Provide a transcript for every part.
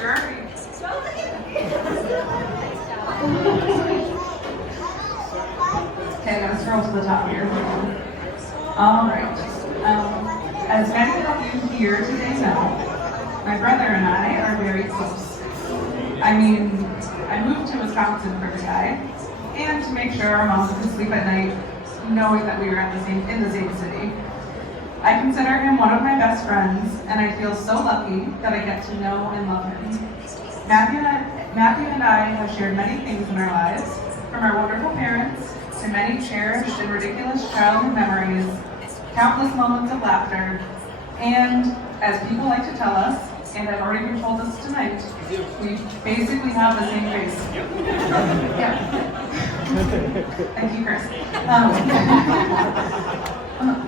You're already. Okay, I'm gonna scroll to the top here. All right. As many of you here today know, my brother and I are very close. I mean, I moved to Wisconsin for the guy, and to make sure our moms could sleep at night, knowing that we were in the same city. I consider him one of my best friends, and I feel so lucky that I get to know and love him. Matthew and I have shared many things in our lives, from our wonderful parents to many cherished and ridiculous childhood memories, countless moments of laughter, and as people like to tell us, and have already been told us tonight, we basically have the same face. Yeah. Thank you, Chris.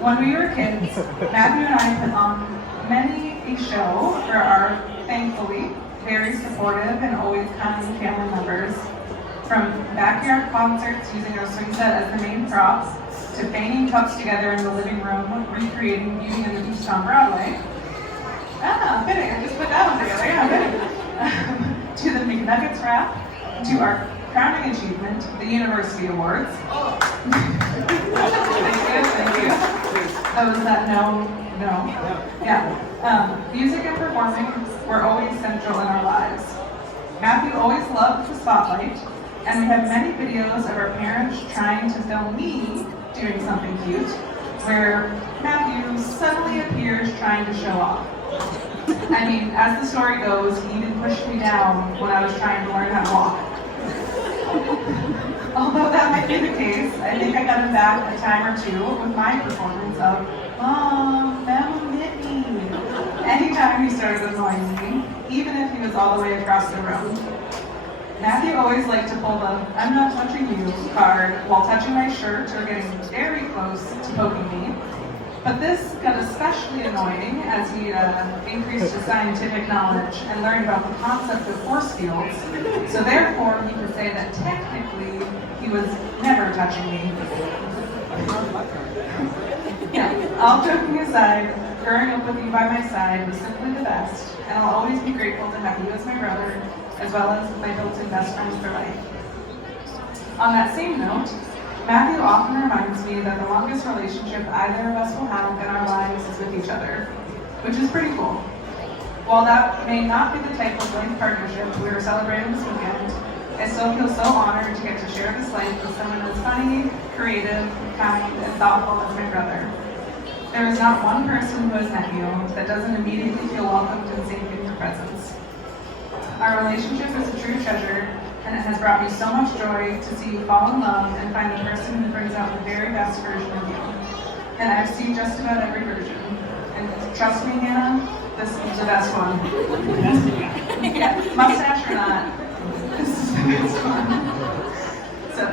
When we were kids, Matthew and I put on many a show for our, thankfully, very supportive and always kind family members. From backyard concerts using our swing set as the main prop, to banging cups together in the living room, recreating Beauty and the Beast on Broadway. Ah, fitting, I just put that one together, yeah, fitting. To the McNuggets rap, to our crowning achievement, the University Awards. Oh. Thank you. Those that know. Yeah. Music and performing were always central in our lives. Matthew always loved the spotlight, and we have many videos of our parents trying to film me doing something cute, where Matthew suddenly appears trying to show off. I mean, as the story goes, he even pushed me down when I was trying to learn how to walk. Although that might be the case, I think I got him back a time or two with my performance of, "Mom, Mama hit me," anytime he started annoying me, even if he was all the way across the room. Matthew always liked to pull the "I'm not touching you" card while touching my shirt or getting very close to poking me. But this got especially annoying as he increased his scientific knowledge and learned about the concept of force fields. So therefore, he could say that technically he was never touching me. Yeah, all joking aside, growing up with you by my side was simply the best, and I'll always be grateful to have you as my brother, as well as my built-in best friends for life. On that same note, Matthew often reminds me that the longest relationship either of us will have in our lives is with each other, which is pretty cool. While that may not be the type of life partnership we are celebrating this weekend, I still feel so honored to get to share this life with someone as funny, creative, kind, and thoughtful as my brother. There is not one person who has met you that doesn't immediately feel welcomed and safe in your presence. Our relationship is a true treasure, and it has brought me so much joy to see you fall in love and find the person who brings out the very best version of you. And I've seen just about every version. And trust me, Hannah, this is the best one. Yeah, mustache or not, this is the best one. So,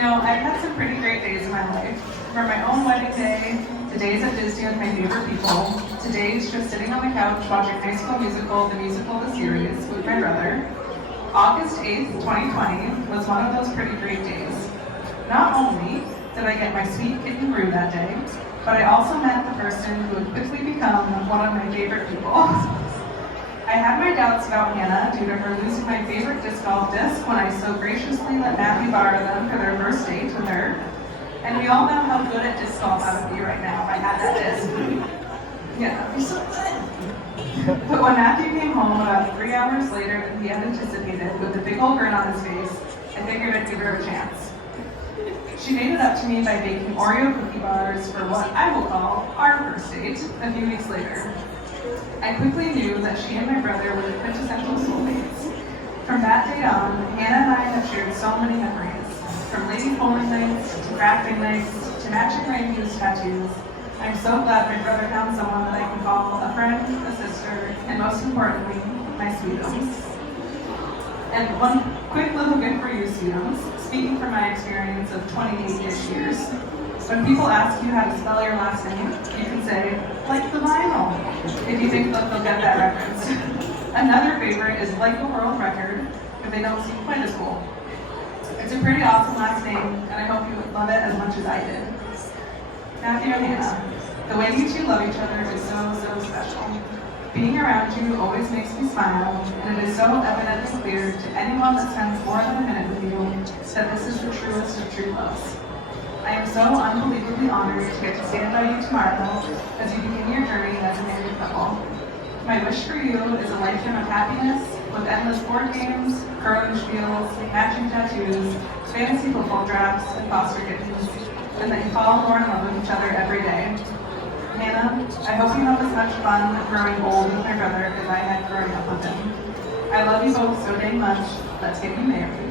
I've had some pretty great days in my life. From my own wedding day, to days at Disney with my favorite people, to days just sitting on the couch watching High School Musical, the musical, the series, with my brother. August 8th, 2020 was one of those pretty great days. Not only did I get my sweet kitten Rue that day, but I also met the person who would quickly become one of my favorite people. I had my doubts about Hannah due to her losing my favorite disc golf disc when I so graciously let Matthew borrow them for their first date with her. And we all know how good at disc golf I would be right now if I had that disc. Yeah, that'd be so good. But when Matthew came home about 3 hours later than he had anticipated, with a big old grin on his face, I figured I'd give her a chance. She made it up to me by baking Oreo cookie bars for what I will call our first date a few weeks later. I quickly knew that she and my brother were the quintessential soulmates. From that day on, Hannah and I have shared so many memories, from lady bowling nights, to crafting nights, to matching rainbows tattoos. I'm so glad my brother found someone that I can call a friend, a sister, and most importantly, my sweetums. And one quick little gift for you, sweetums, speaking from my experience of 28-ish years. When people ask you how to spell your last name, you can say, like the vinyl, if you think that they'll get that reference. Another favorite is like the world record, if they don't seem quite as cool. It's a pretty awesome last name, and I hope you would love it as much as I did. Matthew and Hannah, the way you two love each other is so, so special. Being around you always makes me smile, and it is so evidently clear to anyone that spends more than a minute with you that this is the truest of true loves. I am so unbelievably honored to get to stand by you tomorrow as you begin your journey as a married couple. My wish for you is a lifetime of happiness with endless board games, curling spiels, matching tattoos, fantasy football drafts, and foster kittens, and that you fall more in love with each other every day. Hannah, I hope you have as much fun growing old with my brother as I had growing up with him. I love you both so dang much. Let's get you married.